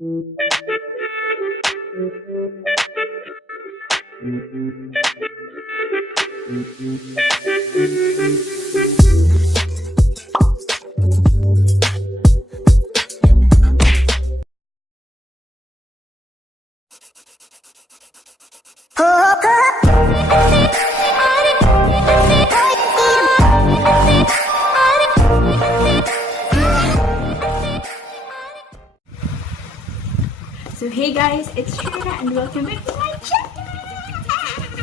So hey guys, it's Trina and welcome back to my channel!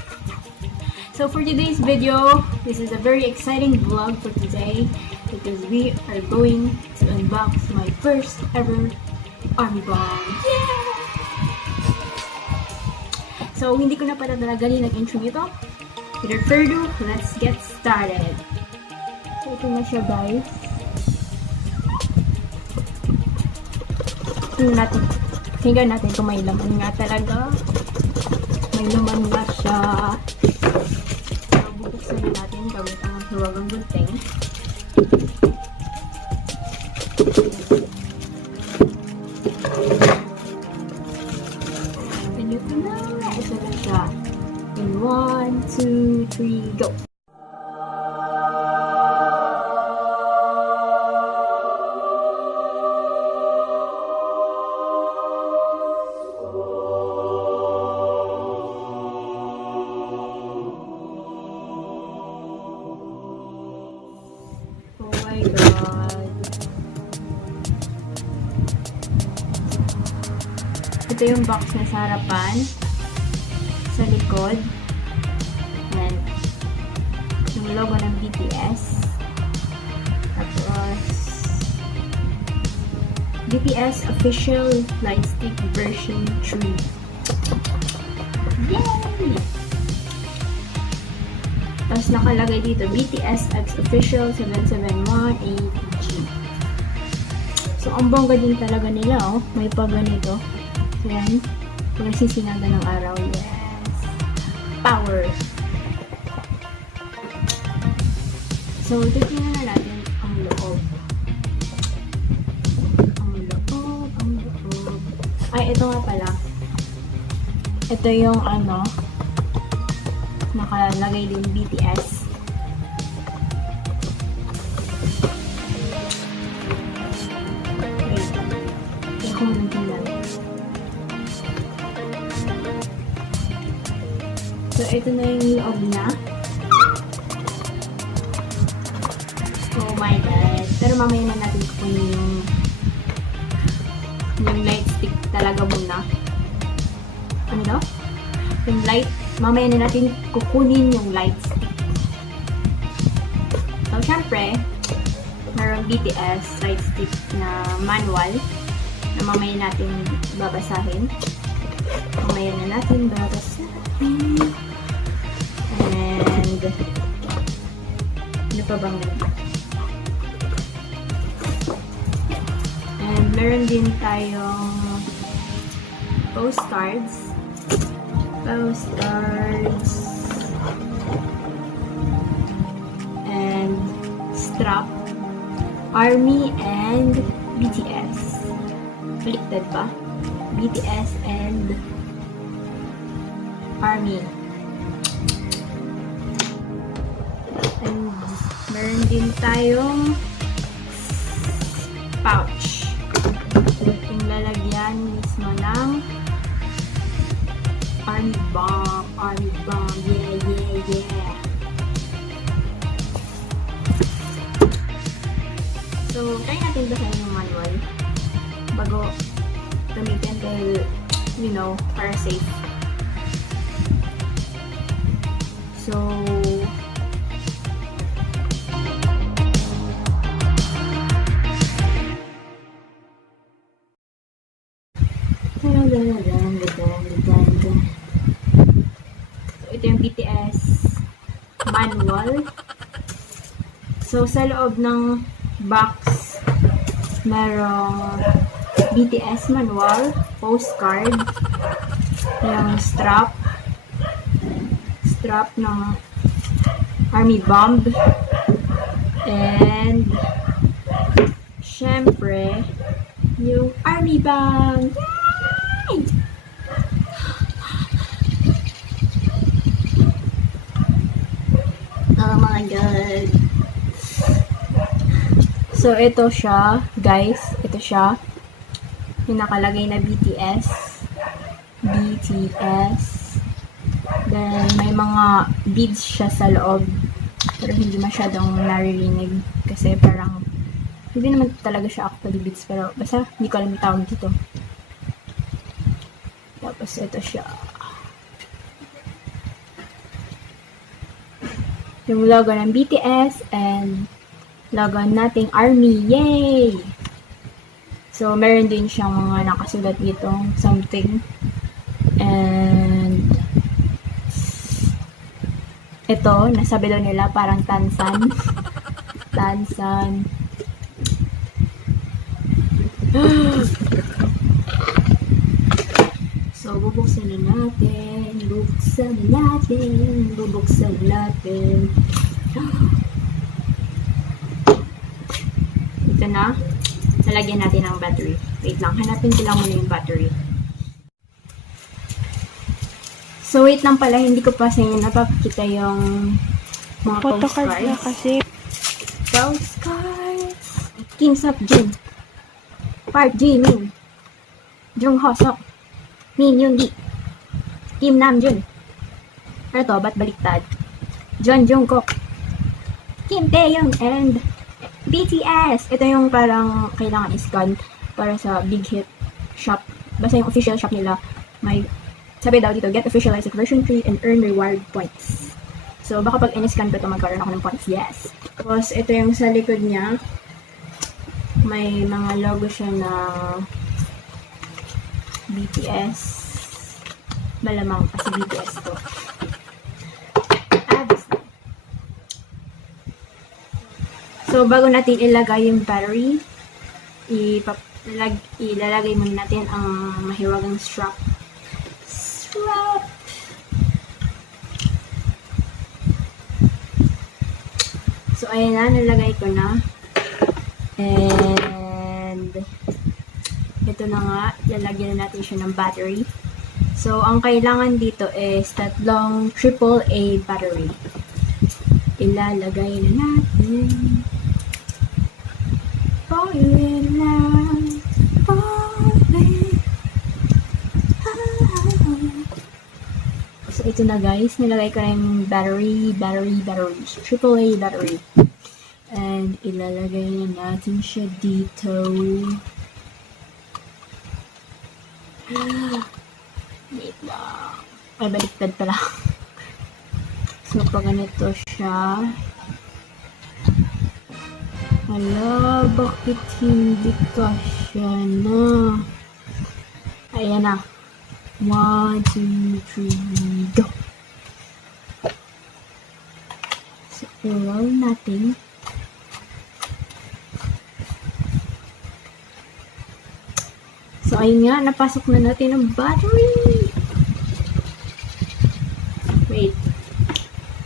So for today's video, this is a very exciting vlog for today because we are going to unbox my first ever army bomb. Yeah! So hindi ko na patatagalin ang intro nito. Without further ado, let's get started. So ito na siya guys. Tingnan natin kung may laman nga talaga. May laman nga siya. So, bubuksan na natin gamit ang hiwagang gunting. And ito na. Ito na siya. In 1, 2, 3, go! Oh my god. Ito yung box na sa harapan. Sa likod. Yan. Yung logo ng BTS. Tapos BTS Official Lightstick version 3. Yay! Tapos nakalagay dito, BTS X Official 771AG. So, ang bongga din talaga nila, oh. May pa ganito. So, yan. Kung nagsisinaga ng araw. Yes! Power! So, titignan na natin ang loob. Ang loob. Ay, ito nga pala. Ito yung ano, nakalagay din BTS. Wait. Kung nagtinan. So, ito na yung loob na. Oh my god. Pero mamaya na natin kukunin yung light stick talaga muna. Ano daw? Yung light. Mamaya na natin kukunin yung light stick. So, syempre, mayroong BTS light stick na manual na mamaya natin babasahin. Mamaya na natin babasahin. And, ano pa bang and, meron din tayong postcards and strap, ARMY and BTS. Baliktad pa? BTS and ARMY. And meron din tayong pouch. Yung lalagyan mismo ng army bomb, yeah. So, try natin basahin yung manual bago gamitin dahil, you know, para safe. So, ito yung BTS manual. So, sa loob ng box, merong BTS manual, postcard, yung strap ng army bomb, and syempre yung army bag. Yay! Oh my god. So, ito siya, guys. Ito siya. Yung nakalagay na BTS. BTS. Then, may mga beads siya sa loob. Pero hindi masyadong naririnig. Kasi parang, hindi naman talaga siya actually beads. Pero, basta, hindi ko alam yung tawag dito. Tapos, ito siya. Yung logo ng BTS and logo nating army. Yay! So, meron din siyang mga nakasulat dito, something. And, ito, nasabi daw nila, parang tansan. Tansan. So, bubuksan na natin. Bubuksan na natin. Bubuksan na natin. Ito na. Nalagyan natin ng battery. Wait lang. Hanapin ko lang muna yung battery. So, wait lang pala. Hindi ko pa sa inyo napapakita yung mga postcards. Na kasi. Postcards. Kim Sop Jin. Park Ji Min. Jung Ho Sok. Min Yoon Gi. Kim Nam Jun. Ano to? Ba't baliktad? John Jungkook. Kim Taeyong and BTS. Ito yung parang kailangan i-scan para sa big hit shop. Basta yung official shop nila. May sabi daw dito, get official Lightstick version 3 and earn reward points. So, baka pag in-scan ko ito, magkaroon ako ng points. Yes. Tapos, ito yung sa likod niya. May mga logo siya na BTS. Malamang kasi BTS to. So, bago natin ilagay yung battery, ilalagay muna natin ang mahiwagang strap. So, ayan na, nalagay ko na. And, ito na nga, lalagyan na natin siya ng battery. So, ang kailangan dito is tatlong AAA battery. Ilalagay na natin. Falling lang. Falling. So, ito na guys. Nilagay ko na yung battery. AAA battery. And, ilalagay na natin siya dito. Wait lang. Ay, baliktad pala. So, pag ganito siya. Hala, bakit hindi kasya na? Ayan na. 1, 2, 3, go! So, i-roll natin. So, ayun nga, napasok na natin ang battery. Wait.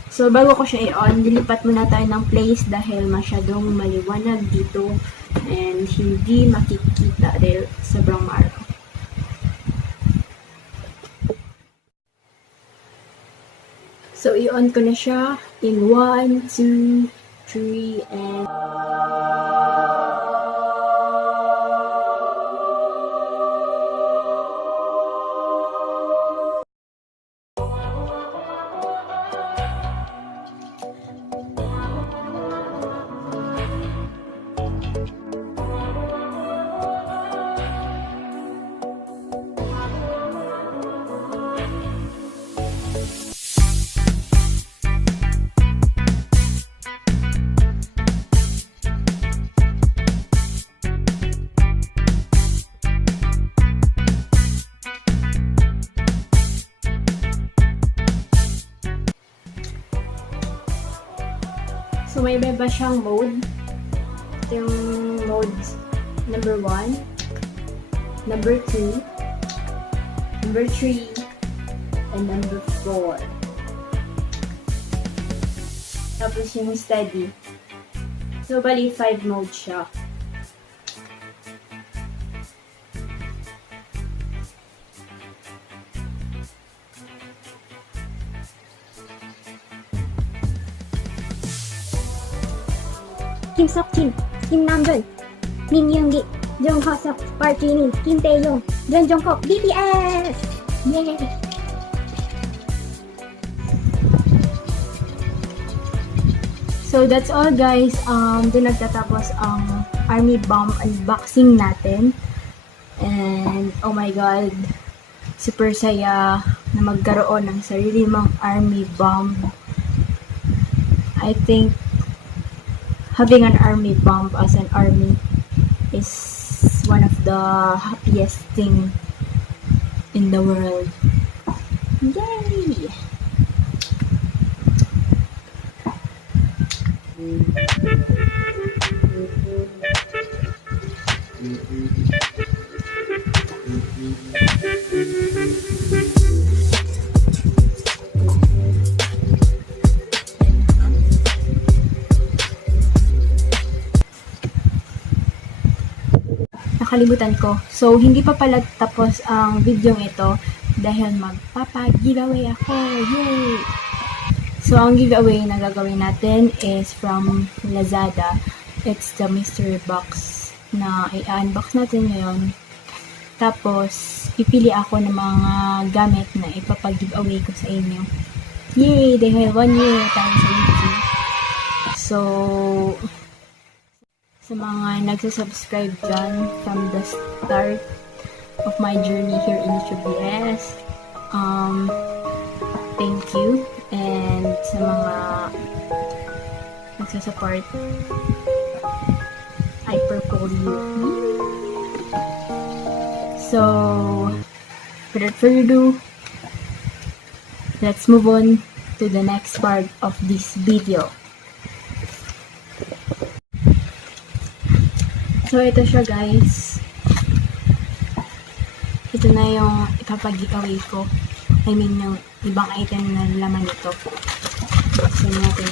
So, bago ko siya i-on, dilipat muna tayo ng place dahil masyadong maliwanag dito and hindi makikita dahil sobrang maaraw. So, i-on ko na siya in 1, 2, 3, and... So, may iba siyang mode. Ito yung mode number 1, number 2, number 3, and number 4. Tapos yung steady. So, bali 5 mode siya. Kim Seokjin, Kim Namjoon, Min Yoongi, Jung Hoseok, Park Jimin, Kim Taehyung, Jung Jungkook, BTS! Yay! So that's all guys. Doon nagtatapos ang Army Bomb unboxing natin. And oh my god, super saya na magkaroon ng sarili mong Army Bomb. I think having an Army Bomb as an army is one of the happiest thing in the world. Yay! Nakalimutan ko. So, hindi pa pala tapos ang video ito dahil magpapa-giveaway ako. Yay! So, ang giveaway na gagawin natin is from Lazada. It's the mystery box na i-unbox natin ngayon. Tapos, pipili ako ng mga gamit na ipapag-giveaway ko sa inyo. Yay! Dahil 1 year tayo sa YouTube. So, sa mga nagsasubscribe dyan from the start of my journey here in YouTube, yes. Thank you. And sa mga nagsasupport, I purple you. So, without further ado, let's move on to the next part of this video. So, ito siya guys. Ito na yung ipapag-giveaway ko. I mean, yung ibang item na laman nito. Buksan natin.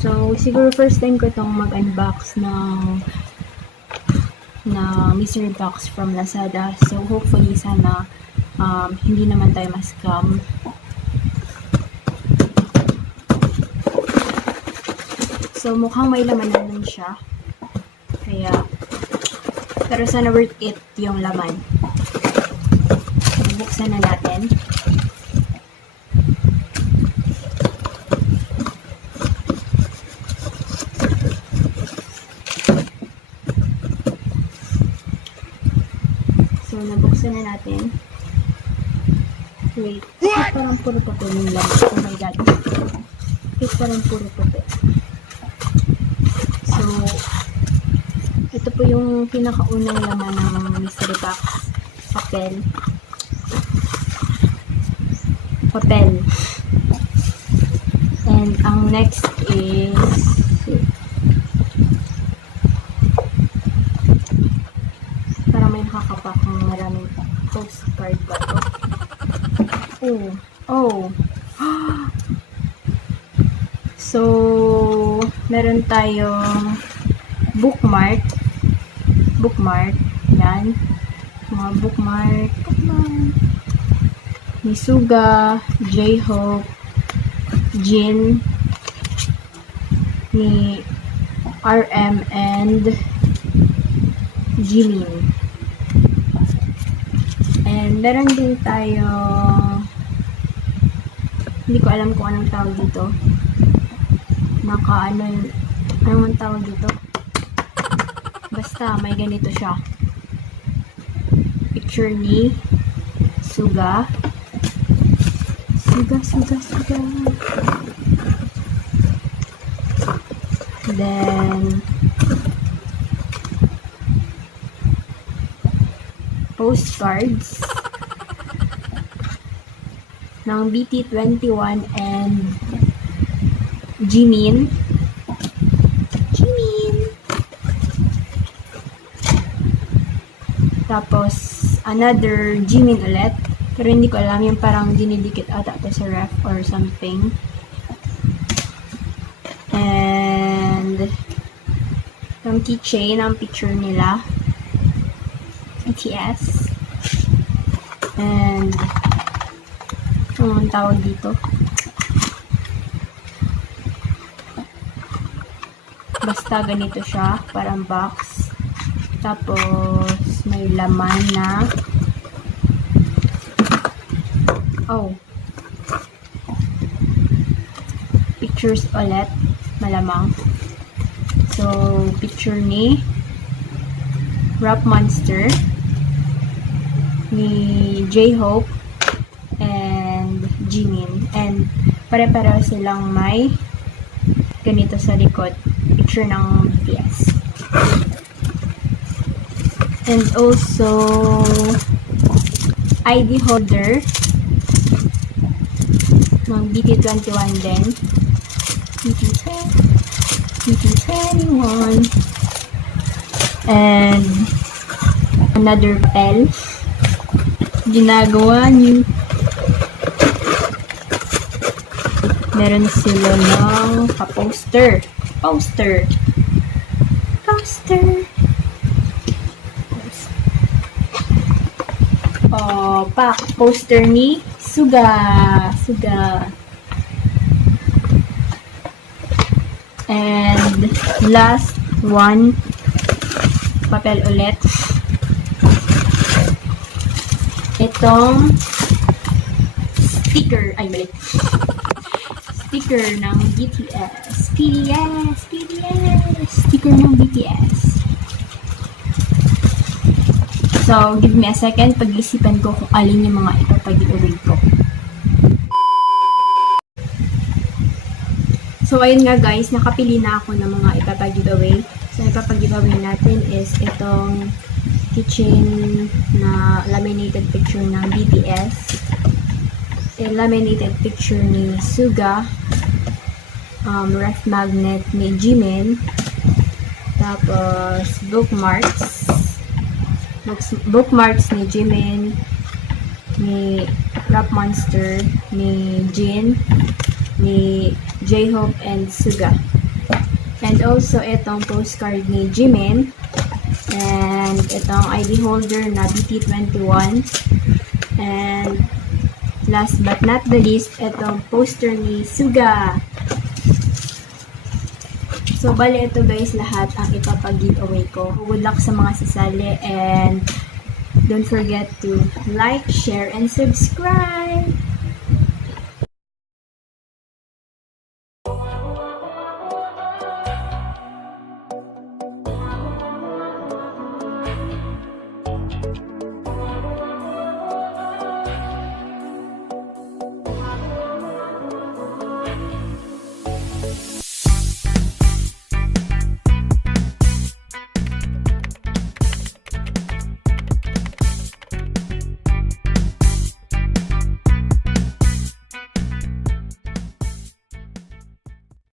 So, siguro first time ko itong mag-unbox ng mystery box from Lazada. So, hopefully, sana hindi naman tayo ma-scam. So, mukhang may laman naman siya. Kaya, pero sana worth it yung laman. So, buksan na natin. So, nabuksan na natin. Wait. Parang puro puti yung laman. Oh my god. Parang puro puti. So, ito po yung pinakaunang laman ng mystery box. Papel. And ang next is parang may nakakapak ng maraming postcard ba ito? Oh. So, meron tayong bookmark. Yan. Mga bookmark. Ni Suga, J-Hope, Jin, ni RM, and Jimin. And meron din tayong, hindi ko alam kung anong tawag dito. Anong tawag dito? Basta, may ganito siya. Picture ni Suga. Then, postcards ng BT21 and Jimin. Tapos, another Jimin ulit. Pero hindi ko alam, yung parang dinidikit ata ito sa ref or something. And, yung keychain, ang picture nila. BTS. And, ang tawag dito. Basta ganito siya, parang box. Tapos, may laman na pictures ulit, malamang. So, picture ni Rap Monster, ni J-Hope, and Jimin. And pare-pareho silang may ganito sa likod, picture ng BTS. And also, ID holder ng BT21 din. BT21. And another L. Ginagawa niyo. Meron sila ng poster. Poster ni Suga. And last one, papel ulit. Itong sticker, sticker ng BTS. Sticker ng BTS. So, give me a second, pag-isipan ko kung alin yung mga ipapag-giveaway ko. So, ayun nga guys, nakapili na ako ng mga ipapag-giveaway. So, ipapag-giveaway natin is itong kitchen na laminated picture ng BTS. Laminated picture ni Suga. Ref magnet ni Jimin. Tapos, bookmarks ni Jimin, ni Rap Monster, ni Jin, ni J-Hope, and Suga. And also, itong postcard ni Jimin. And itong ID holder na BT21. And last but not the least, itong poster ni Suga. So, bale ito guys, lahat ang ipapag-giveaway ko. Good luck sa mga sasali, and don't forget to like, share, and subscribe!